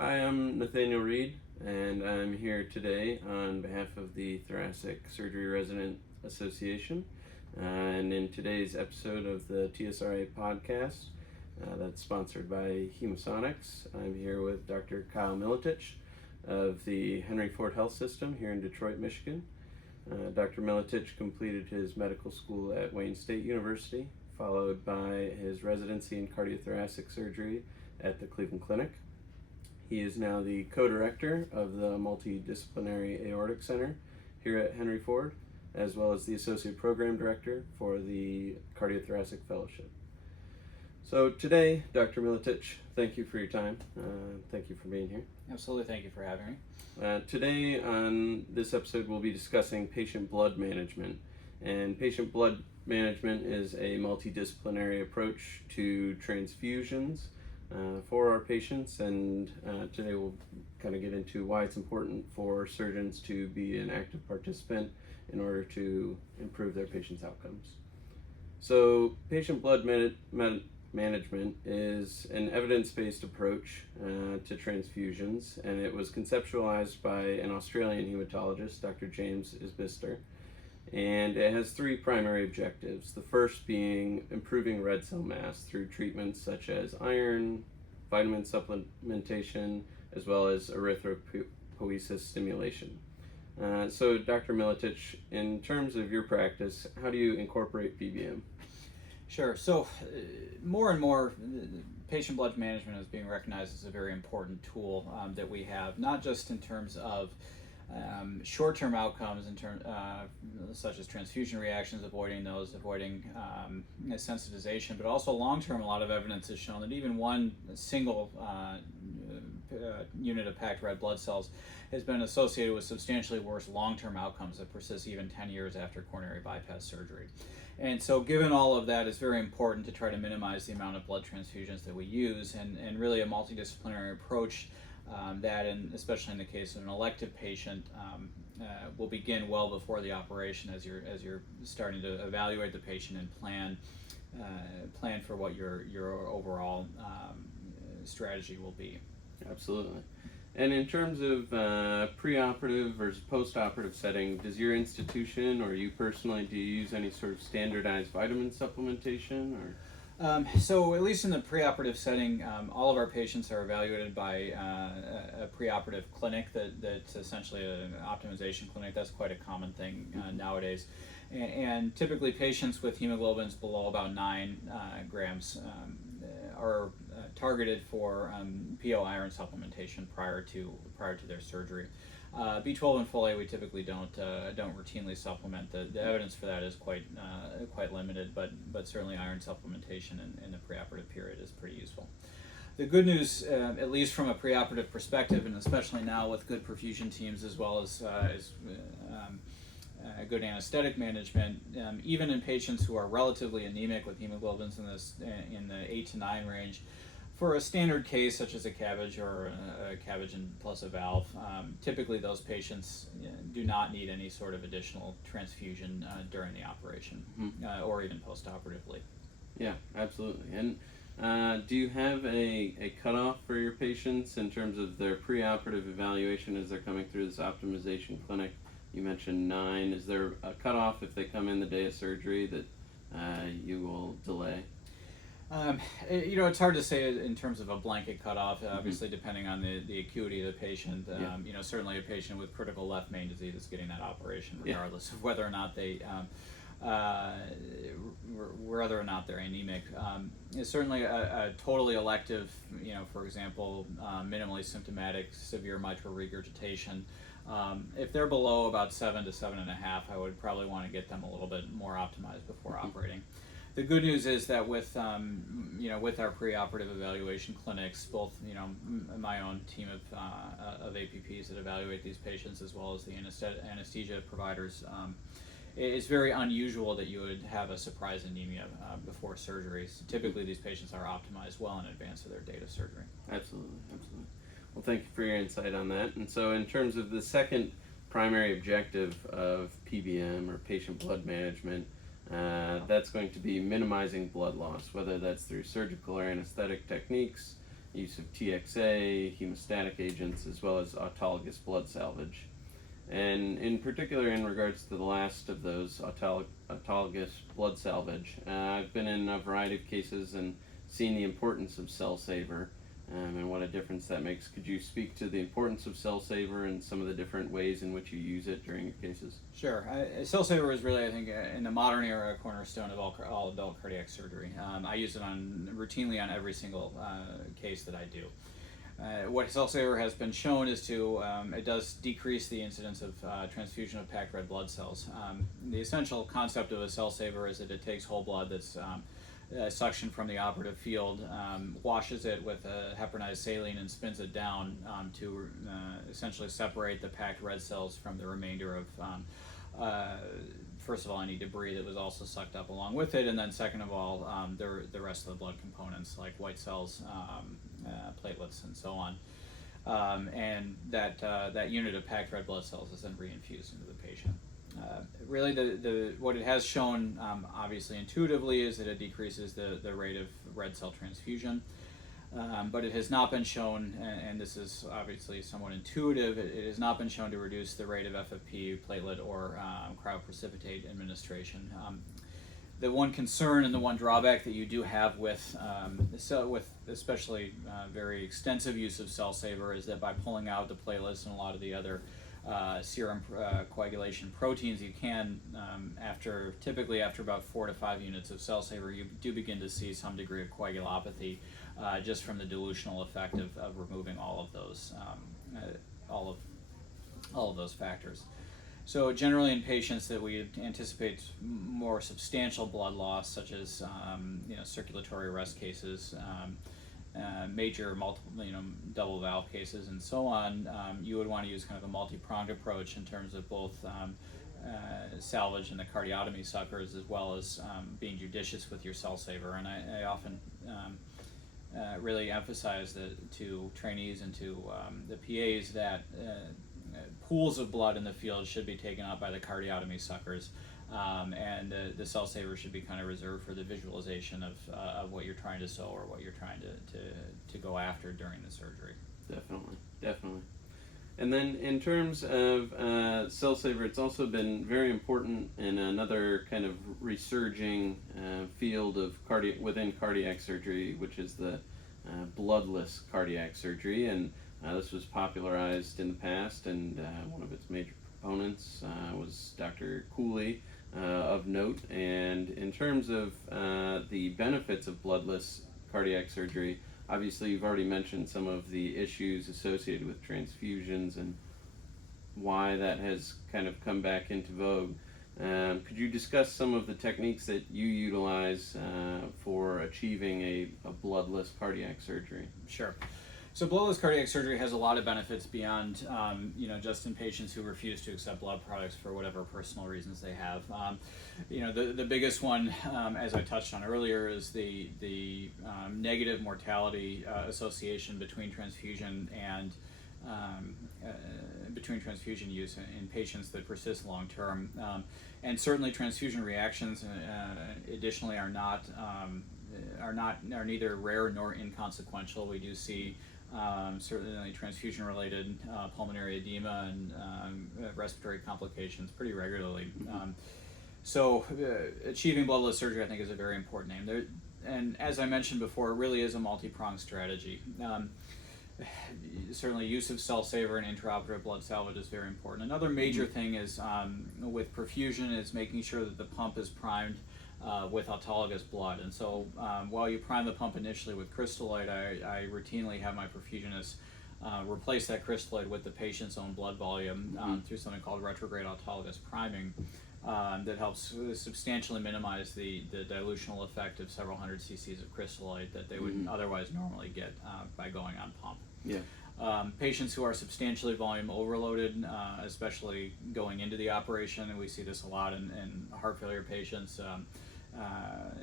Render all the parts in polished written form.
Hi, I'm Nathaniel Reed, and I'm here today on behalf of the Thoracic Surgery Resident Association. And in today's episode of the TSRA podcast, that's sponsored by Hemosonics, I'm here with Dr. Kyle Miletić of the Henry Ford Health System here in Detroit, Michigan. Dr. Miletić completed his medical school at Wayne State University, followed by his residency in cardiothoracic surgery at the Cleveland Clinic. He is now the co-director of the Multidisciplinary Aortic Center here at Henry Ford, as well as the associate program director for the Cardiothoracic Fellowship. So today, Dr. Miletić, thank you for your time. Thank you for being here. Absolutely, thank you for having me. Today on this episode, we'll be discussing patient blood management. And patient blood management is a multidisciplinary approach to transfusions for our patients, and today we'll kind of get into why it's important for surgeons to be an active participant in order to improve their patients' outcomes. So patient blood management is an evidence-based approach to transfusions, and it was conceptualized by an Australian hematologist, Dr. James Isbister. And it has three primary objectives. The first being improving red cell mass through treatments such as iron, vitamin supplementation, as well as erythropoiesis stimulation. So Dr. Miletić, in terms of your practice, how do you incorporate PBM? Sure. So more and more, patient blood management is being recognized as a very important tool that we have, not just in terms of short-term outcomes such as transfusion reactions, avoiding sensitization, but also long-term. A lot of evidence has shown that even one single unit of packed red blood cells has been associated with substantially worse long-term outcomes that persist even 10 years after coronary bypass surgery. And so given all of that, it's very important to try to minimize the amount of blood transfusions that we use, and really a multidisciplinary approach that, and especially in the case of an elective patient, will begin well before the operation as you're starting to evaluate the patient and plan for what your overall strategy will be. Absolutely. And in terms of preoperative versus postoperative setting, does your institution or you personally, do you use any sort of standardized vitamin supplementation or? So at least in the preoperative setting, all of our patients are evaluated by a preoperative clinic that's essentially an optimization clinic. That's quite a common thing nowadays. And typically patients with hemoglobins below about 9 grams are targeted for PO iron supplementation prior to their surgery. B12 and folate we typically don't routinely supplement. The evidence for that is quite limited, but certainly iron supplementation in the preoperative period is pretty useful. The good news, at least from a preoperative perspective, and especially now with good perfusion teams as well as good anesthetic management, even in patients who are relatively anemic with hemoglobins in the 8 to 9 range, for a standard case such as a CABG or a CABG plus a valve, typically those patients do not need any sort of additional transfusion during the operation or even postoperatively. Yeah, absolutely. And do you have a cutoff for your patients in terms of their preoperative evaluation as they're coming through this optimization clinic? You mentioned 9. Is there a cutoff if they come in the day of surgery that you will delay? It's hard to say in terms of a blanket cutoff, obviously depending on the acuity of the patient. Certainly a patient with critical left main disease is getting that operation regardless of whether or not they're anemic. It's certainly a totally elective, for example, minimally symptomatic severe mitral regurgitation. If they're below about 7 to 7.5, I would probably want to get them a little bit more optimized before operating. The good news is that with our preoperative evaluation clinics, both my own team of APPs that evaluate these patients as well as the anesthesia providers, it's very unusual that you would have a surprise anemia before surgeries. Typically, these patients are optimized well in advance of their date of surgery. Absolutely. Well, thank you for your insight on that. And so, in terms of the second primary objective of PBM or patient blood management, that's going to be minimizing blood loss, whether that's through surgical or anesthetic techniques, use of TXA, hemostatic agents, as well as autologous blood salvage. And in particular, in regards to the last of those, autologous blood salvage, I've been in a variety of cases and seen the importance of Cell Saver and what a difference that makes. Could you speak to the importance of Cell Saver and some of the different ways in which you use it during your cases? Sure. Cell Saver is really, I think, in the modern era, a cornerstone of all adult cardiac surgery. I use it routinely on every single case that I do. What Cell Saver has been shown is it does decrease the incidence of transfusion of packed red blood cells. The essential concept of a Cell Saver is that it takes whole blood that's suctioned from the operative field, washes it with a heparinized saline, and spins it down to essentially separate the packed red cells from the remainder of, first of all, any debris that was also sucked up along with it, and then second of all, the rest of the blood components like white cells, platelets, and so on. And that unit of packed red blood cells is then reinfused into the patient. Really, what it has shown, obviously intuitively, is that it decreases the rate of red cell transfusion. But it has not been shown, and this is obviously somewhat intuitive, it has not been shown to reduce the rate of FFP, platelet, or cryoprecipitate administration. The one concern and the one drawback that you do have with especially very extensive use of Cell Saver is that by pulling out the platelets and a lot of the other serum coagulation proteins, you can, typically after about 4 to 5 units of Cell Saver, you do begin to see some degree of coagulopathy just from the dilutional effect of removing all of those factors. So generally in patients that we anticipate more substantial blood loss, such as circulatory arrest cases, major multiple, double valve cases, and so on, you would want to use kind of a multi-pronged approach in terms of both salvage and the cardiotomy suckers, as well as being judicious with your Cell Saver. And I often really emphasize to trainees and to the PAs that pools of blood in the field should be taken out by the cardiotomy suckers, and the Cell Saver should be kind of reserved for the visualization of what you're trying to sew or what you're trying to go after during the surgery. Definitely. And then in terms of Cell Saver, it's also been very important in another kind of resurging field of within cardiac surgery, which is the bloodless cardiac surgery. And this was popularized in the past, and one of its major proponents was Dr. Cooley of note. And in terms of the benefits of bloodless cardiac surgery, obviously you've already mentioned some of the issues associated with transfusions and why that has kind of come back into vogue. Could you discuss some of the techniques that you utilize for achieving a bloodless cardiac surgery? Sure. So bloodless cardiac surgery has a lot of benefits beyond, just in patients who refuse to accept blood products for whatever personal reasons they have. The biggest one, as I touched on earlier, is the negative mortality association between transfusion and between transfusion use in patients that persist long term, and certainly transfusion reactions, additionally, are neither rare nor inconsequential. We do see certainly transfusion-related pulmonary edema and respiratory complications pretty regularly. So achieving bloodless surgery, I think, is a very important aim. And as I mentioned before, it really is a multi-pronged strategy. Certainly use of Cell Saver and intraoperative blood salvage is very important. Another major thing is with perfusion is making sure that the pump is primed with autologous blood. And so while you prime the pump initially with crystalloid, I routinely have my perfusionists replace that crystalloid with the patient's own blood volume through something called retrograde autologous priming that helps substantially minimize the dilutional effect of several hundred cc's of crystalloid that they would otherwise normally get by going on pump. Yeah. Patients who are substantially volume overloaded, especially going into the operation, and we see this a lot in heart failure patients,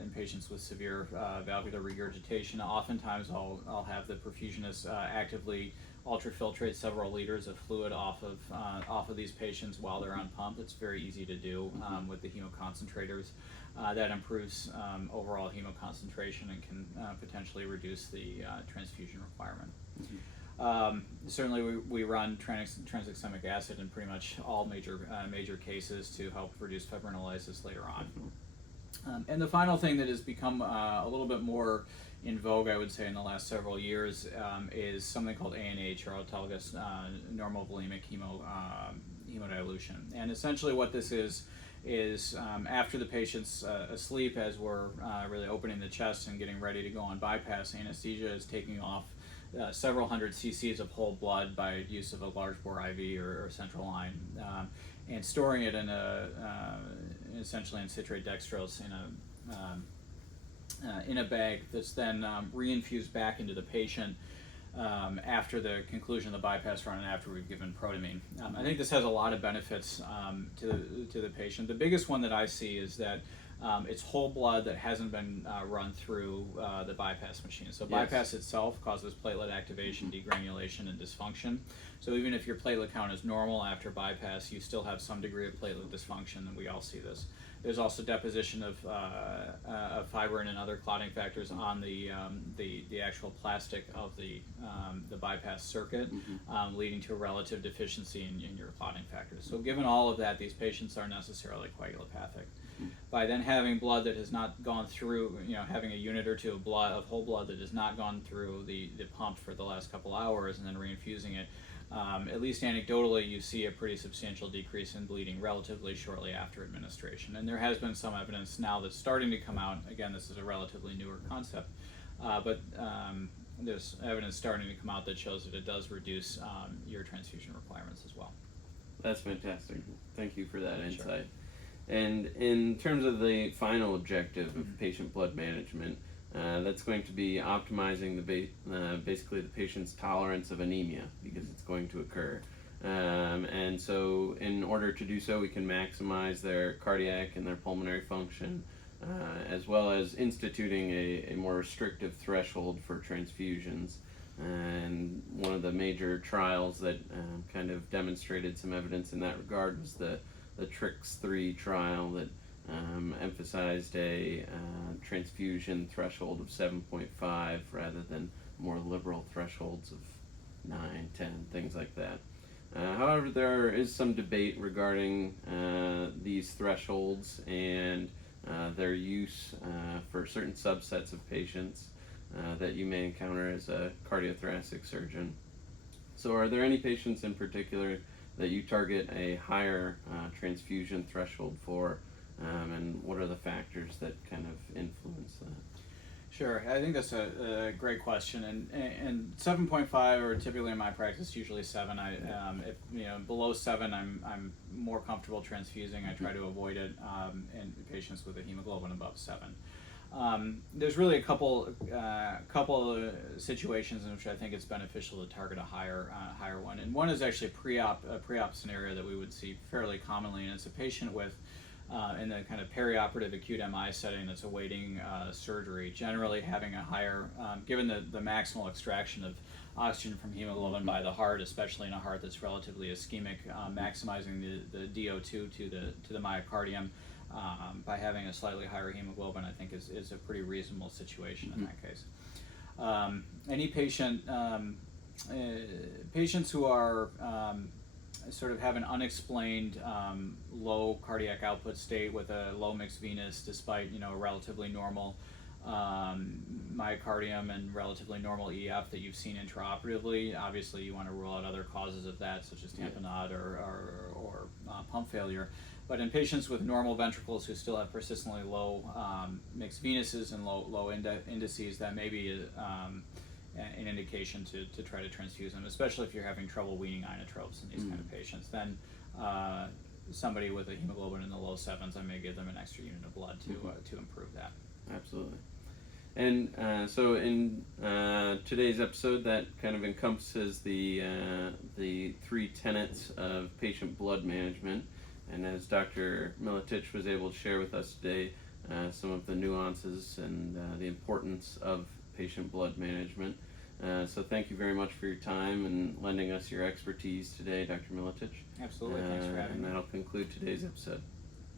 in patients with severe valvular regurgitation. Oftentimes, I'll have the perfusionist actively ultrafiltrate several liters of fluid off of these patients while they're on pump. It's very easy to do with the hemoconcentrators. That improves overall hemoconcentration and can potentially reduce the transfusion requirement. Certainly, we run tranexamic acid in pretty much all major cases to help reduce fibrinolysis later on. And the final thing that has become a little bit more in vogue, I would say, in the last several years is something called ANH, or autologous normal volemic hemodilution. And essentially what this is after the patient's asleep, as we're really opening the chest and getting ready to go on bypass, anesthesia is taking off several hundred cc's of whole blood by use of a large bore IV or central line, and storing it in essentially in citrate dextrose in a bag that's then reinfused back into the patient after the conclusion of the bypass run and after we've given protamine. I think this has a lot of benefits to the patient. The biggest one that I see is that it's whole blood that hasn't been run through the bypass machine. So bypass itself causes platelet activation, degranulation, and dysfunction. So even if your platelet count is normal after bypass, you still have some degree of platelet dysfunction, and we all see this. There's also deposition of fibrin and other clotting factors on the actual plastic of the bypass circuit, leading to a relative deficiency in your clotting factors. So given all of that, these patients are necessarily coagulopathic. By then having blood that has not gone through, having a unit or two of whole blood that has not gone through the pump for the last couple hours and then reinfusing it, at least anecdotally, you see a pretty substantial decrease in bleeding relatively shortly after administration. And there has been some evidence now that's starting to come out. Again, this is a relatively newer concept, but there's evidence starting to come out that shows that it does reduce your transfusion requirements as well. That's fantastic. Thank you for that insight. Sure. And in terms of the final objective of patient blood management, that's going to be optimizing basically the patient's tolerance of anemia, because it's going to occur. And so in order to do so, we can maximize their cardiac and their pulmonary function, as well as instituting a more restrictive threshold for transfusions. And one of the major trials that kind of demonstrated some evidence in that regard was the TRIX-3 trial that emphasized a transfusion threshold of 7.5 rather than more liberal thresholds of 9, 10, things like that. However, there is some debate regarding these thresholds and their use for certain subsets of patients that you may encounter as a cardiothoracic surgeon. So are there any patients in particular that you target a higher transfusion threshold for, and what are the factors that kind of influence that? Sure, I think that's a great question, and 7.5, or typically in my practice, usually 7. If below 7, I'm more comfortable transfusing. I try to avoid it in patients with a hemoglobin above 7. There's really a couple of situations in which I think it's beneficial to target a higher one, and one is actually a pre-op scenario that we would see fairly commonly, and it's a patient with in the kind of perioperative acute MI setting that's awaiting surgery, generally having a higher, given the maximal extraction of oxygen from hemoglobin by the heart, especially in a heart that's relatively ischemic, maximizing the DO2 to the myocardium by having a slightly higher hemoglobin, I think is a pretty reasonable situation in that case. Any patients who are sort of have an unexplained low cardiac output state with a low mixed venous, despite a relatively normal myocardium and relatively normal EF that you've seen intraoperatively. Obviously, you want to rule out other causes of that, such as tamponade or pump failure. But in patients with normal ventricles who still have persistently low mixed venuses and low indices, that may be an indication to try to transfuse them, especially if you're having trouble weaning inotropes in these kind of patients. Then somebody with a hemoglobin in the low 7s, I may give them an extra unit of blood to improve that. Absolutely. And so in today's episode, that kind of encompasses the 3 tenets of patient blood management. And as Dr. Miletich was able to share with us today, some of the nuances and the importance of patient blood management. So thank you very much for your time and lending us your expertise today, Dr. Milicic. Absolutely. Thanks for having And me. that'll conclude today's episode.